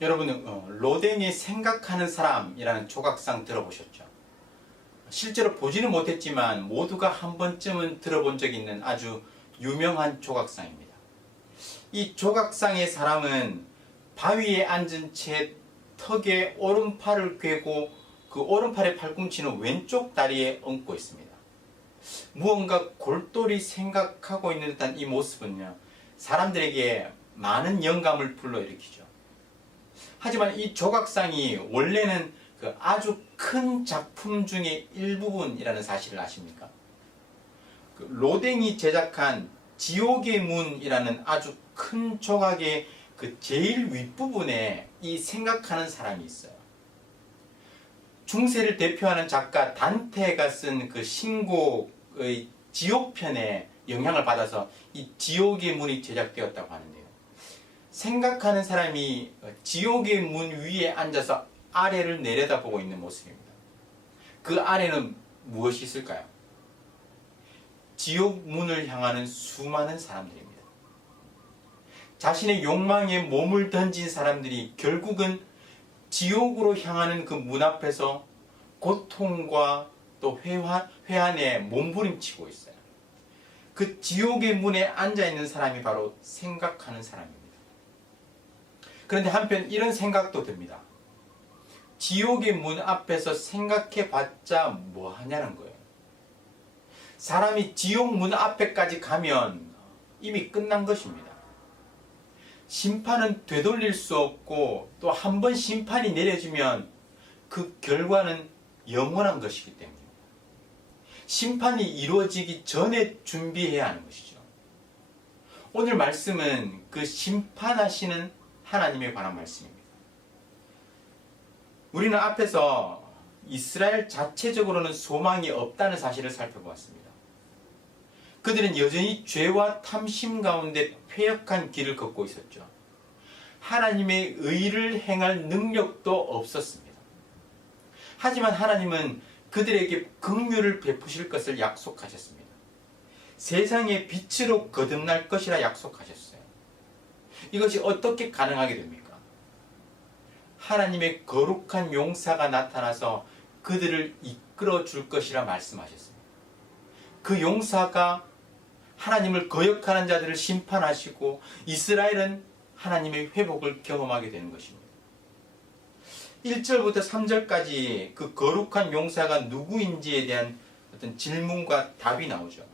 여러분, 로댕이 생각하는 사람이라는 조각상 들어보셨죠? 실제로 보지는 못했지만 모두가 한 번쯤은 들어본 적이 있는 아주 유명한 조각상입니다. 이 조각상의 사람은 바위에 앉은 채 턱에 오른팔을 괴고 그 오른팔의 팔꿈치는 왼쪽 다리에 얹고 있습니다. 무언가 골똘히 생각하고 있는 듯한 이 모습은요, 사람들에게 많은 영감을 불러일으키죠. 하지만 이 조각상이 원래는 그 아주 큰 작품 중의 일부분이라는 사실을 아십니까? 그 로댕이 제작한 지옥의 문이라는 아주 큰 조각의 그 제일 윗부분에 이 생각하는 사람이 있어요. 중세를 대표하는 작가 단테가 쓴 그 신곡의 지옥편에 영향을 받아서 이 지옥의 문이 제작되었다고 하는데요. 생각하는 사람이 지옥의 문 위에 앉아서 아래를 내려다보고 있는 모습입니다. 그 아래는 무엇이 있을까요? 지옥 문을 향하는 수많은 사람들입니다. 자신의 욕망에 몸을 던진 사람들이 결국은 지옥으로 향하는 그 문 앞에서 고통과 또 회한에 몸부림치고 있어요. 그 지옥의 문에 앉아있는 사람이 바로 생각하는 사람입니다. 그런데 한편 이런 생각도 듭니다. 지옥의 문 앞에서 생각해봤자 뭐 하냐는 거예요. 사람이 지옥 문 앞에까지 가면 이미 끝난 것입니다. 심판은 되돌릴 수 없고 또 한 번 심판이 내려지면 그 결과는 영원한 것이기 때문입니다. 심판이 이루어지기 전에 준비해야 하는 것이죠. 오늘 말씀은 그 심판하시는 하나님에 관한 말씀입니다. 우리는 앞에서 이스라엘 자체적으로는 소망이 없다는 사실을 살펴보았습니다. 그들은 여전히 죄와 탐심 가운데 패역한 길을 걷고 있었죠. 하나님의 의를 행할 능력도 없었습니다. 하지만 하나님은 그들에게 긍휼을 베푸실 것을 약속하셨습니다. 세상의 빛으로 거듭날 것이라 약속하셨어요. 이것이 어떻게 가능하게 됩니까? 하나님의 거룩한 용사가 나타나서 그들을 이끌어 줄 것이라 말씀하셨습니다. 그 용사가 하나님을 거역하는 자들을 심판하시고 이스라엘은 하나님의 회복을 경험하게 되는 것입니다. 1절부터 3절까지 그 거룩한 용사가 누구인지에 대한 어떤 질문과 답이 나오죠.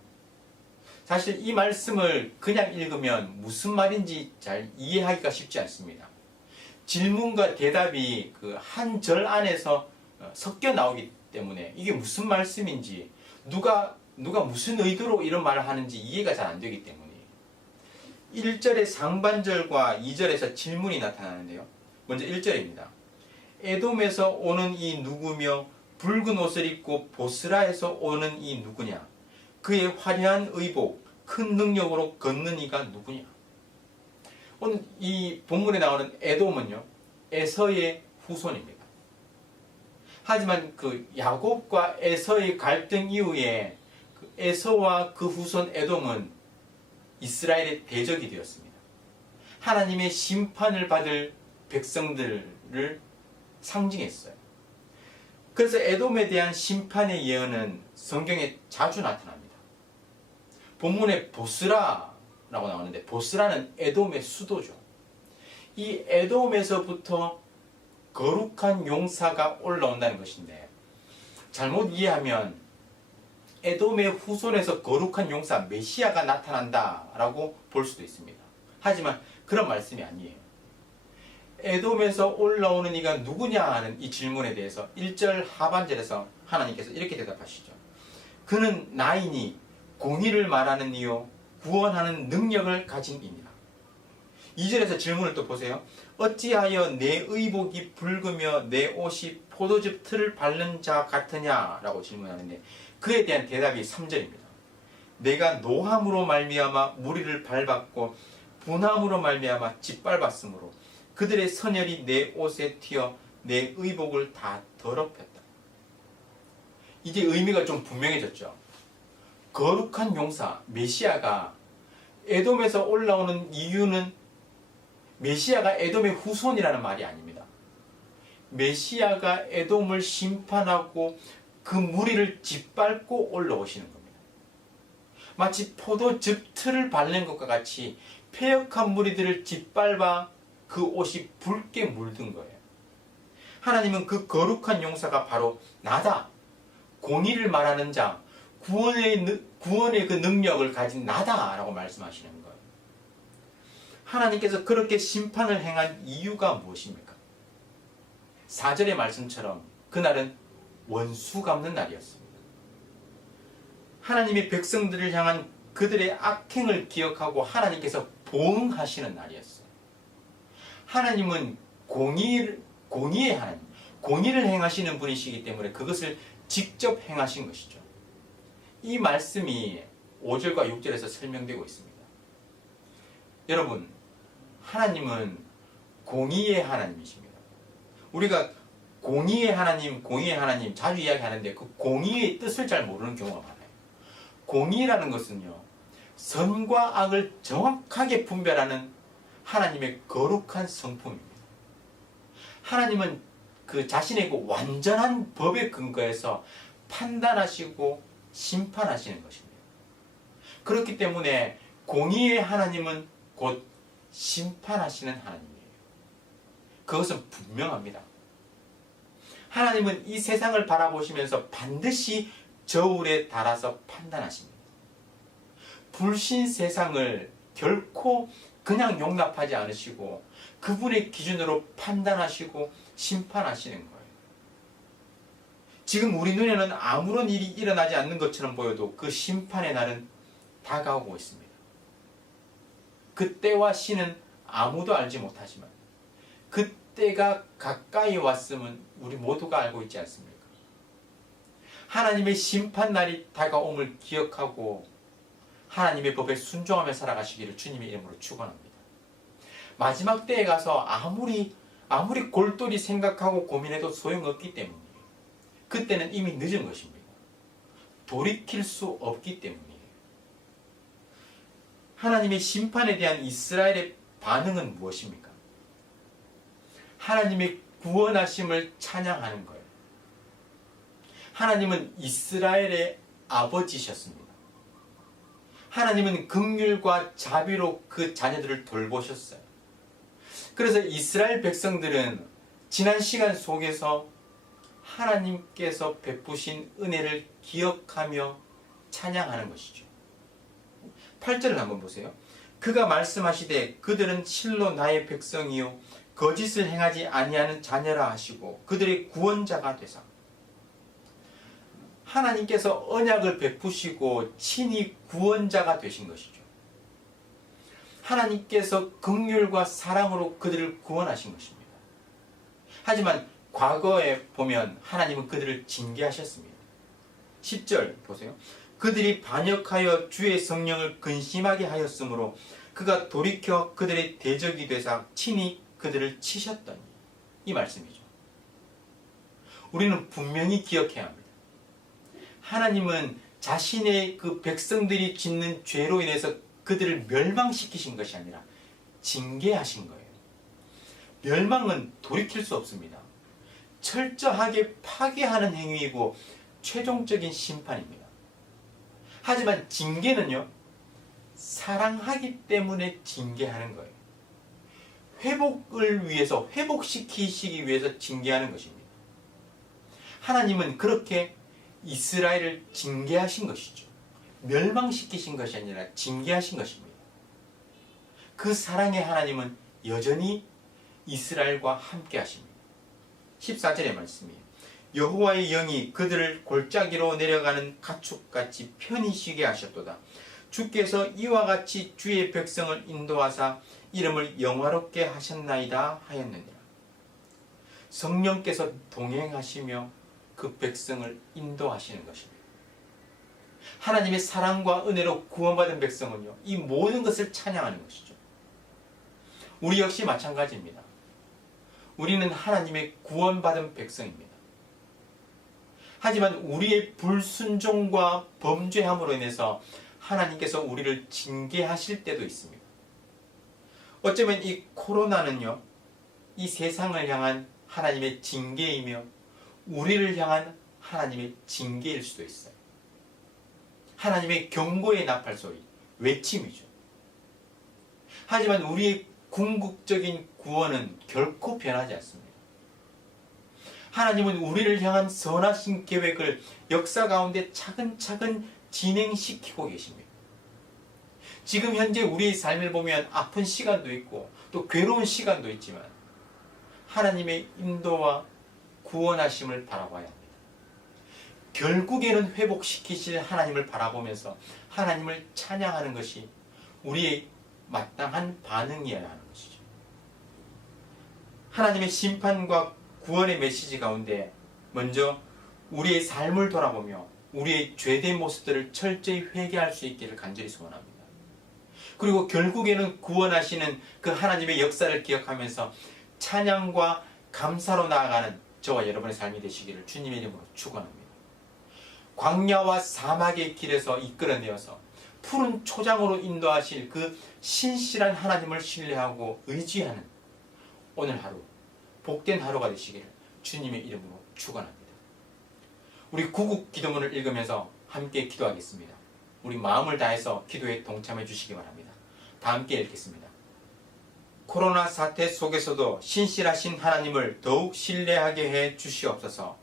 사실 이 말씀을 그냥 읽으면 무슨 말인지 잘 이해하기가 쉽지 않습니다. 질문과 대답이 그 한 절 안에서 섞여 나오기 때문에 이게 무슨 말씀인지 누가 무슨 의도로 이런 말을 하는지 이해가 잘 안 되기 때문이에요. 1절의 상반절과 2절에서 질문이 나타나는데요. 먼저 1절입니다. 에돔에서 오는 이 누구며 붉은 옷을 입고 보스라에서 오는 이 누구냐? 그의 화려한 의복, 큰 능력으로 걷는 이가 누구냐? 오늘 이 본문에 나오는 에돔은요, 에서의 후손입니다. 하지만 그 야곱과 에서의 갈등 이후에 그 에서와 그 후손 에돔은 이스라엘의 대적이 되었습니다. 하나님의 심판을 받을 백성들을 상징했어요. 그래서 에돔에 대한 심판의 예언은 성경에 자주 나타납니다. 본문에 보스라라고 나오는데 보스라는 에돔의 수도죠. 이 에돔에서부터 거룩한 용사가 올라온다는 것인데 잘못 이해하면 에돔의 후손에서 거룩한 용사 메시아가 나타난다라고 볼 수도 있습니다. 하지만 그런 말씀이 아니에요. 에돔에서 올라오는 이가 누구냐 하는 이 질문에 대해서 1절 하반절에서 하나님께서 이렇게 대답하시죠. 그는 나이니 공의를 말하는 이요 구원하는 능력을 가진 이니라. 2절에서 질문을 또 보세요. 어찌하여 내 의복이 붉으며 내 옷이 포도즙 틀을 바른 자 같으냐라고 질문하는데 그에 대한 대답이 3절입니다. 내가 노함으로 말미암아 무리를 밟았고 분함으로 말미암아 짓밟았으므로 그들의 선열이 내 옷에 튀어 내 의복을 다 더럽혔다. 이제 의미가 좀 분명해졌죠. 거룩한 용사 메시아가 에돔에서 올라오는 이유는 메시아가 에돔의 후손이라는 말이 아닙니다. 메시아가 에돔을 심판하고 그 무리를 짓밟고 올라오시는 겁니다. 마치 포도즙 틀을 밟는 것과 같이 패역한 무리들을 짓밟아 그 옷이 붉게 물든 거예요. 하나님은 그 거룩한 용사가 바로 나다. 공의를 말하는 자, 구원의 그 능력을 가진 나다라고 말씀하시는 거예요. 하나님께서 그렇게 심판을 행한 이유가 무엇입니까? 4절의 말씀처럼 그날은 원수 갚는 날이었습니다. 하나님의 백성들을 향한 그들의 악행을 기억하고 하나님께서 보응하시는 날이었어요. 하나님은 공의의 하나님, 공의를 행하시는 분이시기 때문에 그것을 직접 행하신 것이죠. 이 말씀이 5절과 6절에서 설명되고 있습니다. 여러분, 하나님은 공의의 하나님이십니다. 우리가 공의의 하나님 자주 이야기하는데 그 공의의 뜻을 잘 모르는 경우가 많아요. 공의라는 것은요, 선과 악을 정확하게 분별하는 하나님의 거룩한 성품입니다. 하나님은 그 자신의 그 완전한 법에 근거해서 판단하시고 심판하시는 것입니다. 그렇기 때문에 공의의 하나님은 곧 심판하시는 하나님이에요. 그것은 분명합니다. 하나님은 이 세상을 바라보시면서 반드시 저울에 달아서 판단하십니다. 불신 세상을 결코 그냥 용납하지 않으시고 그분의 기준으로 판단하시고 심판하시는 거예요. 지금 우리 눈에는 아무런 일이 일어나지 않는 것처럼 보여도 그 심판의 날은 다가오고 있습니다. 그때와 시는 아무도 알지 못하지만 그때가 가까이 왔음은 우리 모두가 알고 있지 않습니까? 하나님의 심판날이 다가옴을 기억하고 하나님의 법에 순종하며 살아가시기를 주님의 이름으로 축원합니다. 마지막 때에 가서 아무리 골똘히 생각하고 고민해도 소용없기 때문이에요. 그때는 이미 늦은 것입니다. 돌이킬 수 없기 때문이에요. 하나님의 심판에 대한 이스라엘의 반응은 무엇입니까? 하나님의 구원하심을 찬양하는 거예요. 하나님은 이스라엘의 아버지셨습니다. 하나님은 긍휼과 자비로 그 자녀들을 돌보셨어요. 그래서 이스라엘 백성들은 지난 시간 속에서 하나님께서 베푸신 은혜를 기억하며 찬양하는 것이죠. 8절을 한번 보세요. 그가 말씀하시되 그들은 실로 나의 백성이요 거짓을 행하지 아니하는 자녀라 하시고 그들의 구원자가 되사. 하나님께서 언약을 베푸시고 친히 구원자가 되신 것이죠. 하나님께서 긍휼과 사랑으로 그들을 구원하신 것입니다. 하지만 과거에 보면 하나님은 그들을 징계하셨습니다. 10절 보세요. 그들이 반역하여 주의 성령을 근심하게 하였으므로 그가 돌이켜 그들의 대적이 되사 친히 그들을 치셨더니. 이 말씀이죠. 우리는 분명히 기억해야 합니다. 하나님은 자신의 그 백성들이 짓는 죄로 인해서 그들을 멸망시키신 것이 아니라 징계하신 거예요. 멸망은 돌이킬 수 없습니다. 철저하게 파괴하는 행위이고 최종적인 심판입니다. 하지만 징계는요, 사랑하기 때문에 징계하는 거예요. 회복을 위해서, 회복시키시기 위해서 징계하는 것입니다. 하나님은 그렇게 이스라엘을 징계하신 것이죠. 멸망시키신 것이 아니라 징계하신 것입니다. 그 사랑의 하나님은 여전히 이스라엘과 함께 하십니다. 14절의 말씀이에요. 여호와의 영이 그들을 골짜기로 내려가는 가축같이 편히 쉬게 하셨도다. 주께서 이와 같이 주의 백성을 인도하사 이름을 영화롭게 하셨나이다 하였느니라. 성령께서 동행하시며 그 백성을 인도하시는 것입니다. 하나님의 사랑과 은혜로 구원받은 백성은요, 이 모든 것을 찬양하는 것이죠. 우리 역시 마찬가지입니다. 우리는 하나님의 구원받은 백성입니다. 하지만 우리의 불순종과 범죄함으로 인해서 하나님께서 우리를 징계하실 때도 있습니다. 어쩌면 이 코로나는요, 이 세상을 향한 하나님의 징계이며 우리를 향한 하나님의 징계일 수도 있어요. 하나님의 경고의 나팔 소리, 외침이죠. 하지만 우리의 궁극적인 구원은 결코 변하지 않습니다. 하나님은 우리를 향한 선하신 계획을 역사 가운데 차근차근 진행시키고 계십니다. 지금 현재 우리의 삶을 보면 아픈 시간도 있고 또 괴로운 시간도 있지만 하나님의 인도와 구원하심을 바라봐야 합니다. 결국에는 회복시키실 하나님을 바라보면서 하나님을 찬양하는 것이 우리의 마땅한 반응이어야 하는 것이죠. 하나님의 심판과 구원의 메시지 가운데 먼저 우리의 삶을 돌아보며 우리의 죄된 모습들을 철저히 회개할 수 있기를 간절히 소원합니다. 그리고 결국에는 구원하시는 그 하나님의 역사를 기억하면서 찬양과 감사로 나아가는 저와 여러분의 삶이 되시기를 주님의 이름으로 축원합니다. 광야와 사막의 길에서 이끌어내어서 푸른 초장으로 인도하실 그 신실한 하나님을 신뢰하고 의지하는 오늘 하루 복된 하루가 되시기를 주님의 이름으로 축원합니다. 우리 구국 기도문을 읽으면서 함께 기도하겠습니다. 우리 마음을 다해서 기도에 동참해 주시기 바랍니다. 다 함께 읽겠습니다. 코로나 사태 속에서도 신실하신 하나님을 더욱 신뢰하게 해 주시옵소서.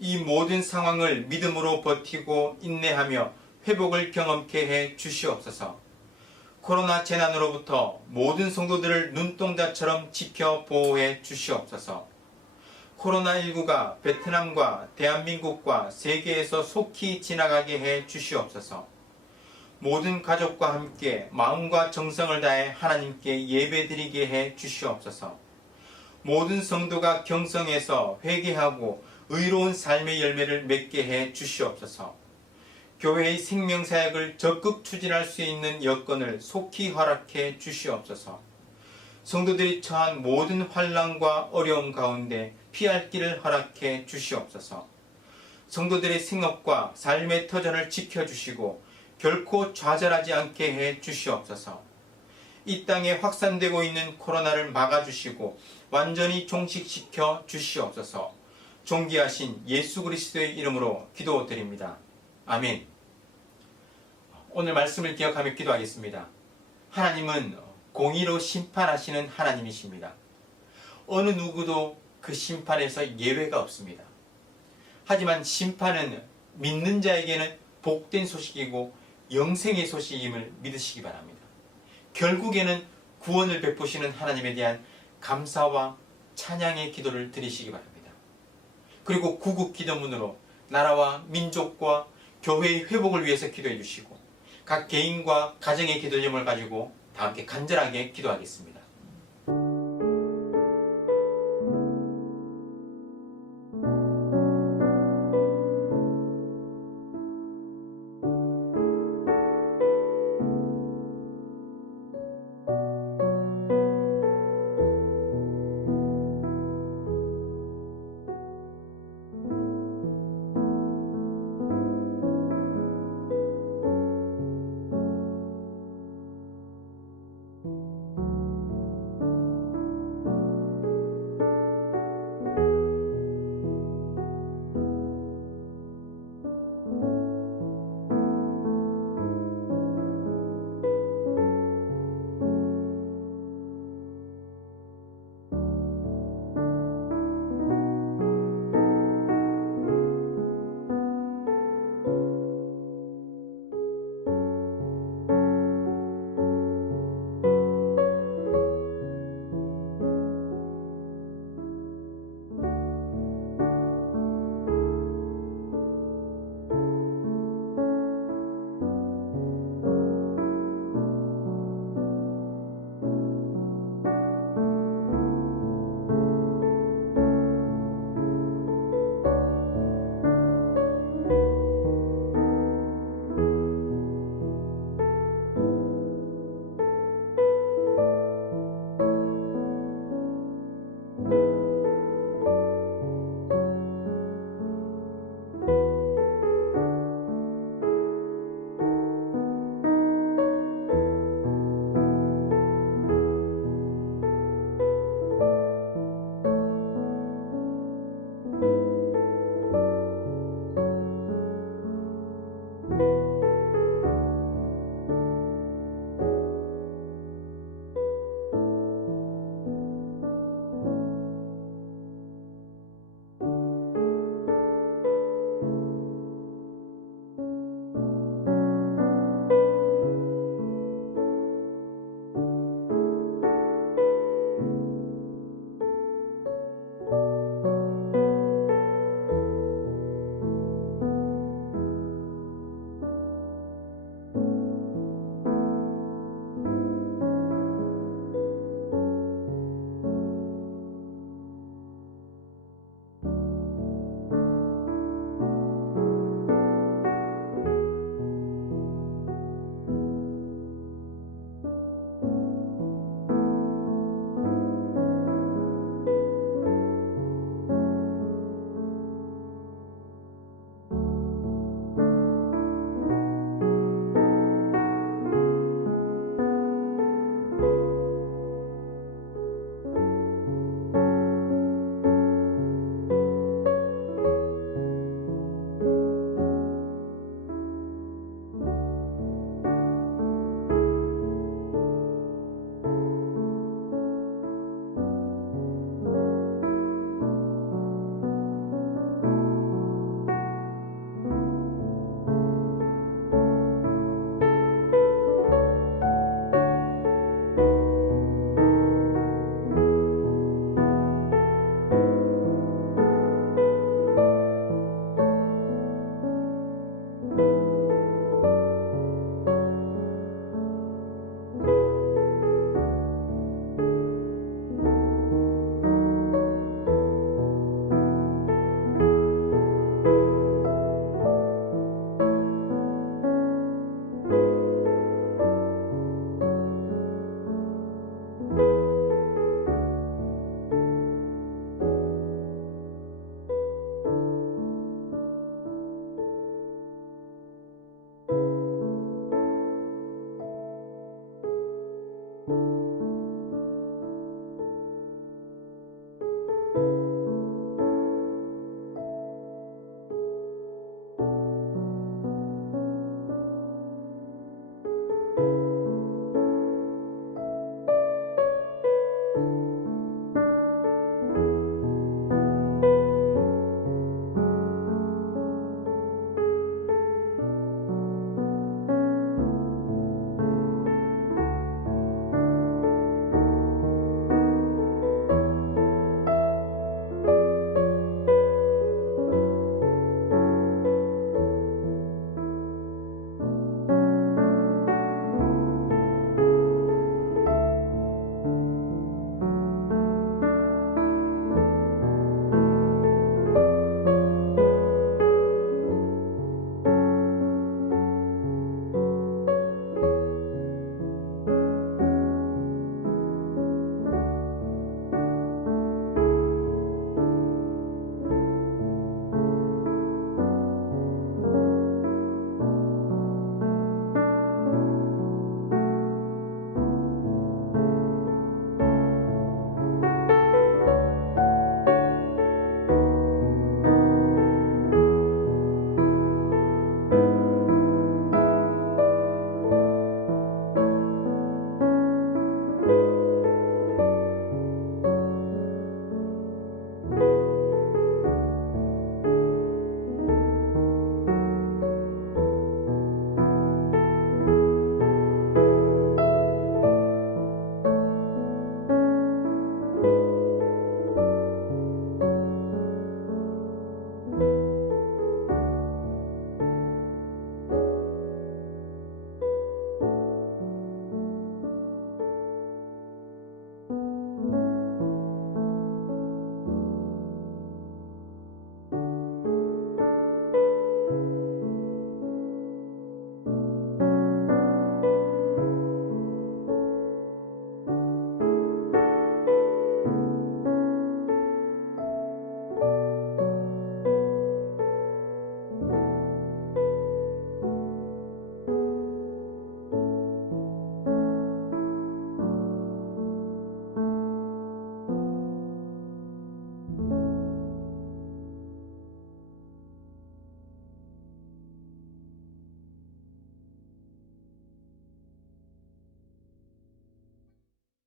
이 모든 상황을 믿음으로 버티고 인내하며 회복을 경험케 해 주시옵소서. 코로나 재난으로부터 모든 성도들을 눈동자처럼 지켜 보호해 주시옵소서. 코로나19가 베트남과 대한민국과 세계에서 속히 지나가게 해 주시옵소서. 모든 가족과 함께 마음과 정성을 다해 하나님께 예배드리게 해 주시옵소서. 모든 성도가 경성에서 회개하고 의로운 삶의 열매를 맺게 해 주시옵소서. 교회의 생명사역을 적극 추진할 수 있는 여건을 속히 허락해 주시옵소서. 성도들이 처한 모든 환난과 어려움 가운데 피할 길을 허락해 주시옵소서. 성도들의 생업과 삶의 터전을 지켜주시고 결코 좌절하지 않게 해 주시옵소서. 이 땅에 확산되고 있는 코로나를 막아주시고 완전히 종식시켜 주시옵소서. 존귀하신 예수 그리스도의 이름으로 기도드립니다. 아멘. 오늘 말씀을 기억하며 기도하겠습니다. 하나님은 공의로 심판하시는 하나님이십니다. 어느 누구도 그 심판에서 예외가 없습니다. 하지만 심판은 믿는 자에게는 복된 소식이고 영생의 소식임을 믿으시기 바랍니다. 결국에는 구원을 베푸시는 하나님에 대한 감사와 찬양의 기도를 드리시기 바랍니다. 그리고 구국 기도문으로 나라와 민족과 교회의 회복을 위해서 기도해 주시고 각 개인과 가정의 기도 제목을 가지고 다 함께 간절하게 기도하겠습니다.